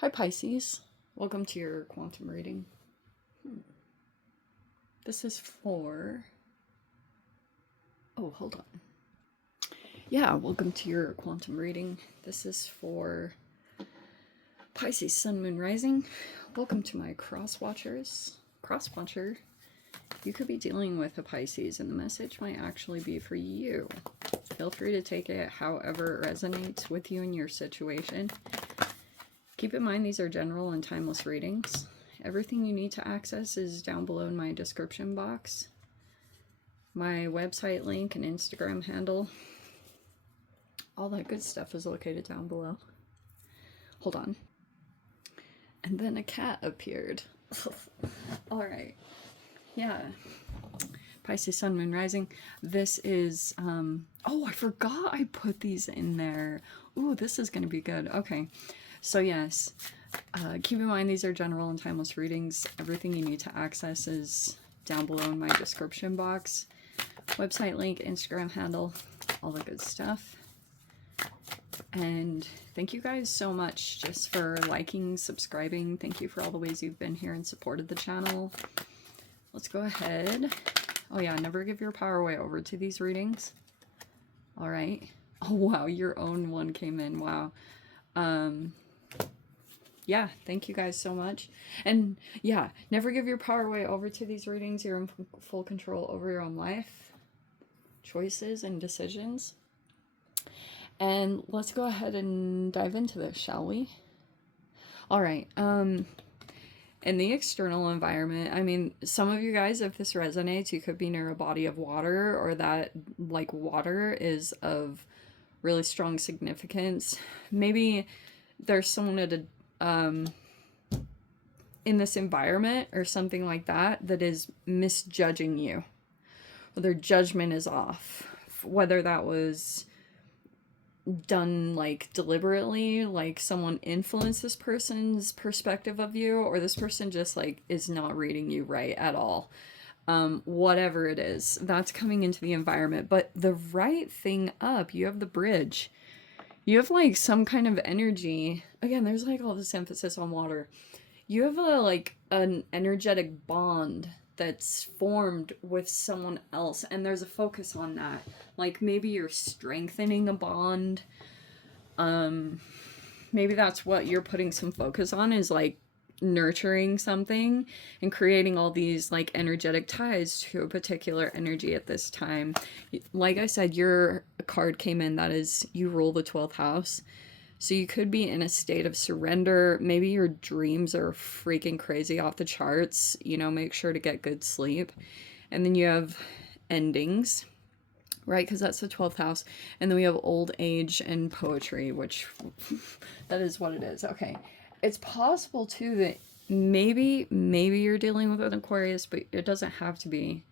Hi Pisces, welcome to your quantum reading. This is for, hold on. Yeah, welcome to your quantum reading. This is for Pisces, Sun, Moon, Rising. Welcome to my cross-watchers. Cross-watcher, you could be dealing with a Pisces and the message might actually be for you. Feel free to take it however it resonates with you and your situation. Keep in mind these are general and timeless readings. Everything you need to access is down below in my description box. My website link and Instagram handle. All that good stuff is located down below. Hold on. And then a cat appeared. Alright. Yeah. Pisces, Sun, Moon, Rising. This is, oh, I forgot I put these in there. Ooh, this is going to be good. Okay. So yes, keep in mind these are general and timeless readings. Everything you need to access is down below in my description box. Website link, Instagram handle, all the good stuff. And thank you guys so much just for liking, subscribing. Thank you for all the ways you've been here and supported the channel. Let's go ahead. Oh yeah, never give your power away over to these readings. All right. Oh wow, your own one came in. Wow. Yeah, thank you guys so much. And yeah, never give your power away over to these readings. You're in full control over your own life, choices, and decisions. And let's go ahead and dive into this, shall we? All right. In the external environment, I mean, some of you guys, if this resonates, you could be near a body of water, or that, like, water is of really strong significance. Maybe there's someone at a in this environment or something like that that is misjudging you, or their judgment is off, whether that was done like deliberately, like someone influenced this person's perspective of you, or this person just like is not reading you right at all. Whatever it is, that's coming into the environment. But the right thing up, you have the bridge. You have like some kind of energy. Again, there's like all this emphasis on water. You have a like an energetic bond that's formed with someone else, and there's a focus on that. Like maybe you're strengthening a bond. Maybe that's what you're putting some focus on, is like nurturing something and creating all these like energetic ties to a particular energy at this time. Like I said, your card came in that is you rule the 12th house, so you could be in a state of surrender. Maybe your dreams are freaking crazy off the charts, you know, make sure to get good sleep. And then you have endings, right, because that's the 12th house. And then we have old age and poetry, which that is what it is. Okay. It's possible too that maybe you're dealing with an Aquarius, but it doesn't have to be.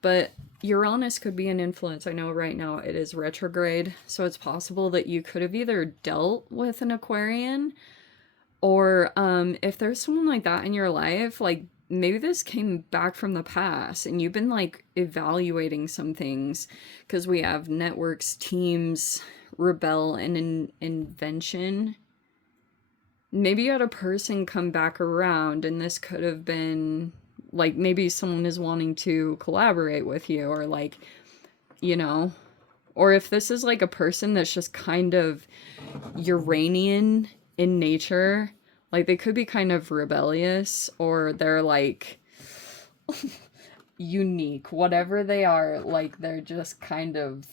But Uranus could be an influence. I know right now it is retrograde, so it's possible that you could have either dealt with an Aquarian, or if there's someone like that in your life, like maybe this came back from the past and you've been like evaluating some things, because we have networks, teams, rebel, and invention. Maybe you had a person come back around, and this could have been like maybe someone is wanting to collaborate with you, or like, you know, or if this is like a person that's just kind of Uranian in nature, like they could be kind of rebellious, or they're like unique, whatever they are, like they're just kind of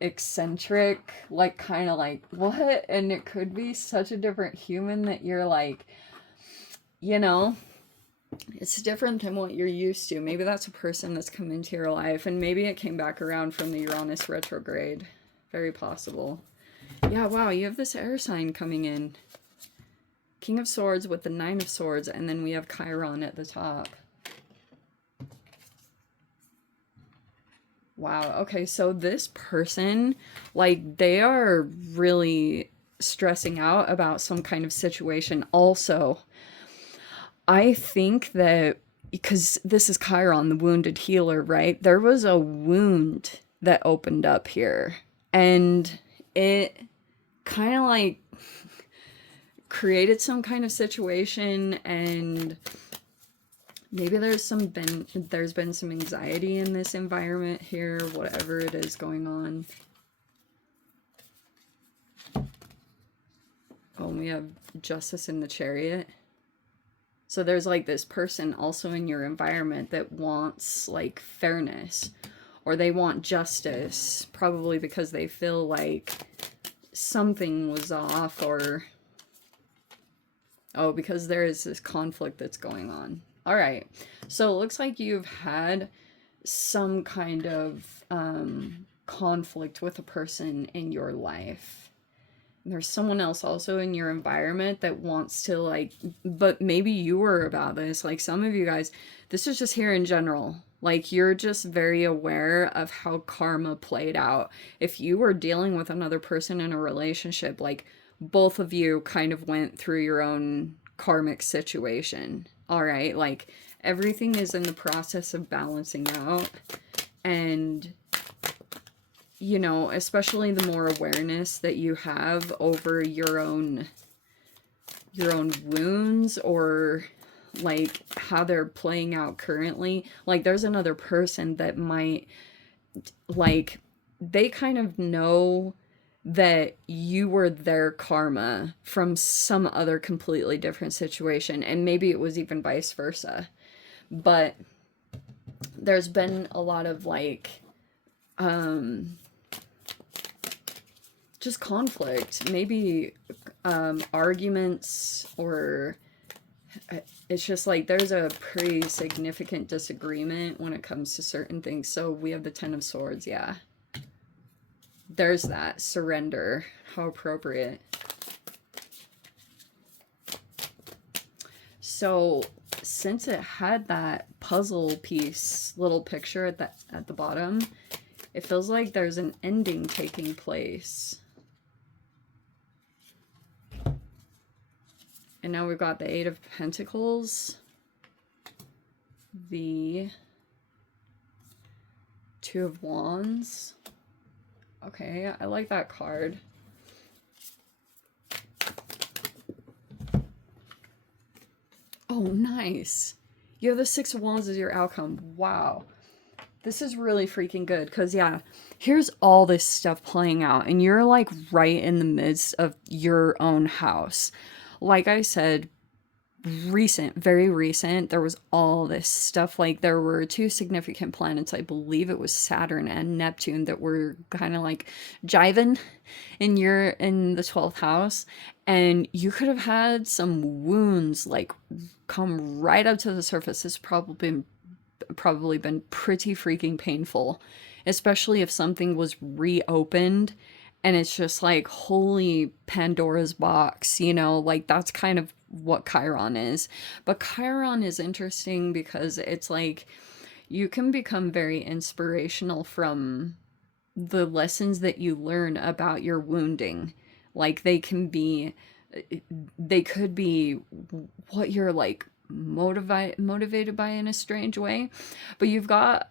eccentric, like kind of like what. And it could be such a different human that you're like, you know, it's different than what you're used to. Maybe that's a person that's come into your life, and maybe it came back around from the Uranus retrograde. Very possible. Yeah, wow, you have this air sign coming in. King of Swords with the 9 of Swords, and then we have Chiron at the top. Wow, okay, so this person, like, they are really stressing out about some kind of situation. Also, I think that, because this is Chiron, the wounded healer, right? There was a wound that opened up here, and it kind of like created some kind of situation, and maybe there's been some anxiety in this environment here, whatever it is going on. Oh, we have Justice in the Chariot. So there's like this person also in your environment that wants like fairness, or they want justice, probably because they feel like something was off, or oh, because there is this conflict that's going on. All right, so it looks like you've had some kind of conflict with a person in your life. There's someone else also in your environment that wants to like, but maybe you were about this, like some of you guys, this is just here in general. Like, you're just very aware of how karma played out. If you were dealing with another person in a relationship, like both of you kind of went through your own karmic situation. All right. Like, everything is in the process of balancing out. And you know, especially the more awareness that you have over your own wounds, or like how they're playing out currently. Like, there's another person that might, like, they kind of know that you were their karma from some other completely different situation, and maybe it was even vice versa. But there's been a lot of like just conflict, maybe arguments, or it's just like there's a pretty significant disagreement when it comes to certain things. So we have the Ten of Swords. Yeah, there's that surrender. How appropriate. So since it had that puzzle piece little picture at the bottom, it feels like there's an ending taking place. And now we've got the Eight of Pentacles, the Two of Wands. Okay, I like that card. Oh, nice. You have the Six of Wands as your outcome. Wow. This is really freaking good, because yeah, here's all this stuff playing out, and you're like right in the midst of your own house. Like I said, very recent, there was all this stuff. Like, there were two significant planets, I believe it was Saturn and Neptune, that were kind of like jiving in the 12th house, and you could have had some wounds like come right up to the surface. It's probably been pretty freaking painful, especially if something was reopened and it's just like, holy Pandora's box, you know, like that's kind of what Chiron is. But Chiron is interesting because it's like you can become very inspirational from the lessons that you learn about your wounding. Like, they could be what you're like motivated by in a strange way. But you've got,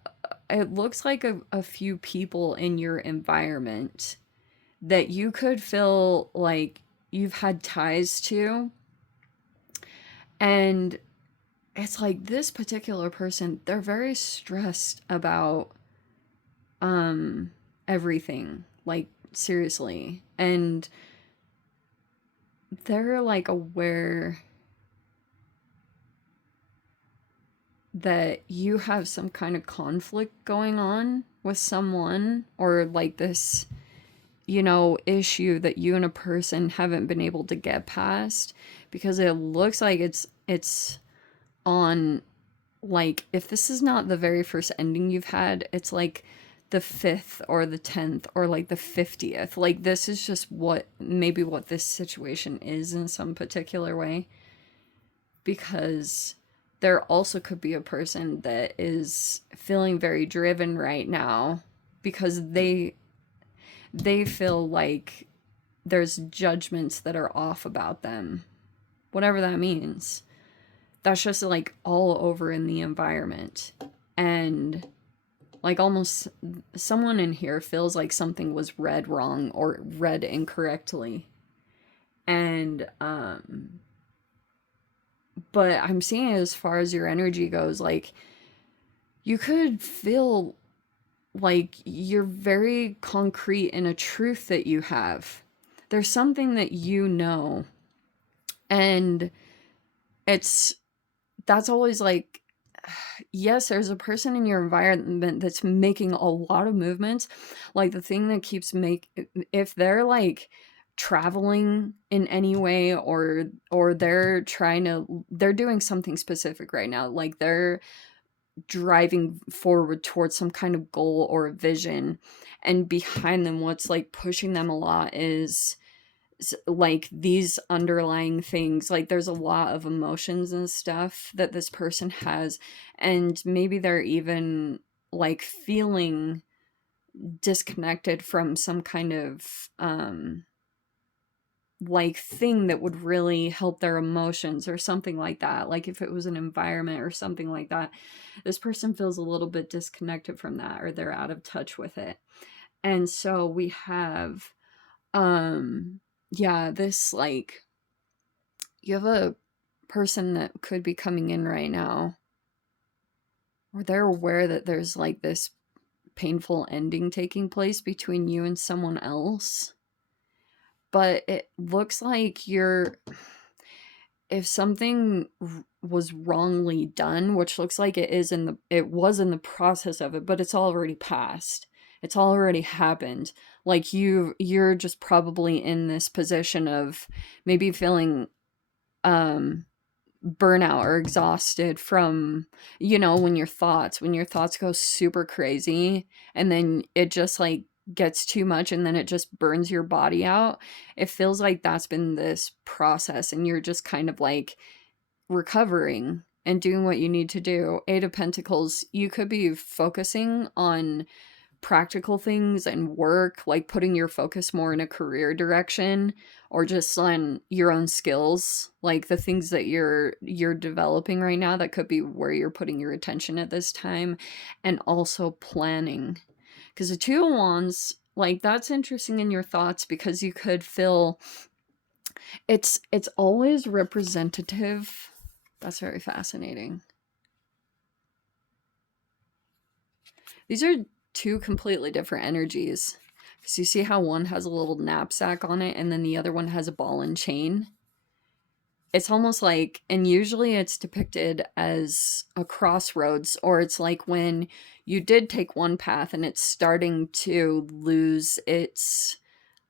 it looks like a few people in your environment that you could feel like you've had ties to. And it's like this particular person, they're very stressed about everything, like seriously. And they're like aware that you have some kind of conflict going on with someone, or like this, you know, issue that you and a person haven't been able to get past, because it looks like it's on, like, if this is not the very first ending you've had, it's like the 5th or the 10th or like the 50th. Like, this is just what this situation is in some particular way. Because there also could be a person that is feeling very driven right now because they feel like there's judgments that are off about them. Whatever that means. That's just like all over in the environment. And like almost someone in here feels like something was read wrong or read incorrectly. And but I'm seeing as far as your energy goes, like you could feel like you're very concrete in a truth that you have. There's something that you know, and it's that's always like, yes, there's a person in your environment that's making a lot of movements. Like the thing that keeps if they're like traveling in any way, or they're doing something specific right now, like they're driving forward towards some kind of goal or a vision, and behind them what's like pushing them a lot is like these underlying things. Like there's a lot of emotions and stuff that this person has, and maybe they're even like feeling disconnected from some kind of like thing that would really help their emotions or something like that. Like if it was an environment or something like that, this person feels a little bit disconnected from that, or they're out of touch with it. And so we have yeah, this like, you have a person that could be coming in right now, or they're aware that there's like this painful ending taking place between you and someone else. But it looks like if something was wrongly done, which looks like it was in the process of it, but it's already passed. It's already happened. Like you're just probably in this position of maybe feeling burnout or exhausted from, when your thoughts go super crazy, and then it just like gets too much, and then it just burns your body out. It feels like that's been this process, and you're just kind of like recovering and doing what you need to do. Eight of Pentacles, you could be focusing on practical things and work, like putting your focus more in a career direction, or just on your own skills, like the things that you're developing right now. That could be where you're putting your attention at this time. And also planning, because the Two of Wands, like that's interesting in your thoughts, because you could feel it's always representative. That's very fascinating. These are two completely different energies. So you see how one has a little knapsack on it and then the other one has a ball and chain? It's almost like, and usually it's depicted as a crossroads, or it's like when you did take one path and it's starting to lose its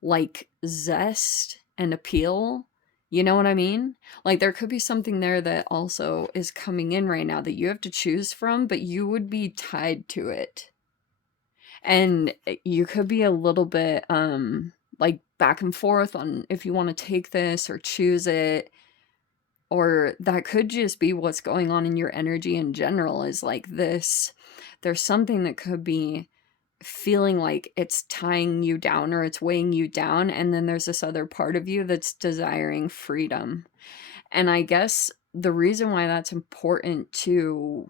like zest and appeal. You know what I mean? Like there could be something there that also is coming in right now that you have to choose from, but you would be tied to it. And you could be a little bit like back and forth on if you want to take this or choose it, or that could just be what's going on in your energy in general, is like this, there's something that could be feeling like it's tying you down or it's weighing you down, and then there's this other part of you that's desiring freedom. And I guess the reason why that's important to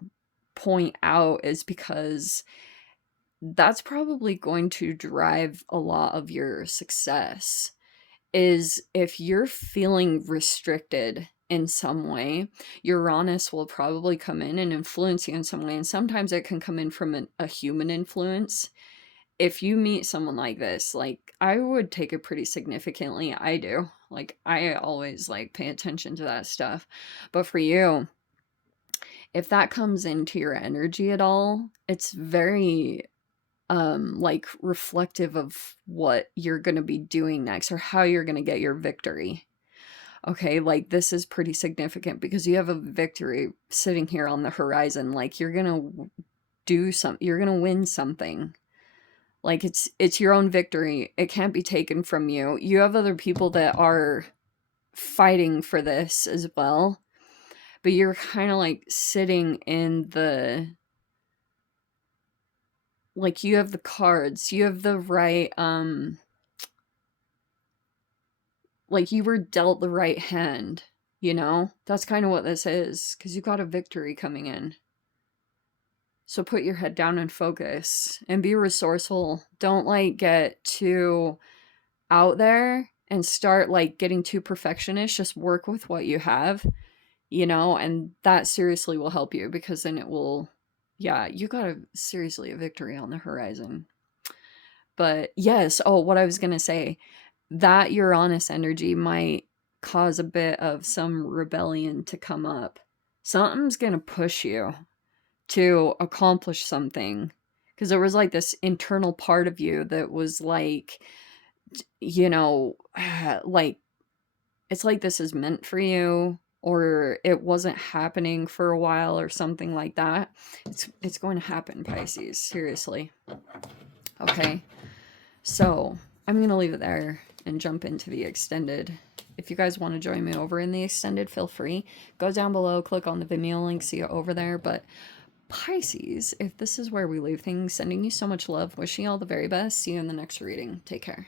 point out is because that's probably going to drive a lot of your success. Is if you're feeling restricted in some way, Uranus will probably come in and influence you in some way. And sometimes it can come in from a human influence. If you meet someone like this, like I would take it pretty significantly. I do. Like I always like pay attention to that stuff. But for you, if that comes into your energy at all, it's very like reflective of what you're going to be doing next, or how you're going to get your victory. Okay, like this is pretty significant because you have a victory sitting here on the horizon. Like you're going to you're going to win something. Like it's your own victory. It can't be taken from you. You have other people that are fighting for this as well. But you're kind of like sitting in the, like you have the cards. You have the right like you were dealt the right hand, That's kind of what this is, because you got a victory coming in. So put your head down and focus and be resourceful. Don't like get too out there and start like getting too perfectionist. Just work with what you have, you know, and that seriously will help you, because then it will, yeah, you got seriously a victory on the horizon. But yes, oh, what I was going to say, that Uranus energy might cause a bit of some rebellion to come up. Something's going to push you to accomplish something, because there was like this internal part of you that was like, you know, like, it's like this is meant for you, or it wasn't happening for a while or something like that. It's going to happen, Pisces, seriously. Okay. So, I'm going to leave it there and jump into the extended. If you guys want to join me over in the extended, feel free. Go down below, click on the Vimeo link, see it over there. But Pisces, if this is where we leave things, sending you so much love, wishing you all the very best. See you in the next reading. Take care.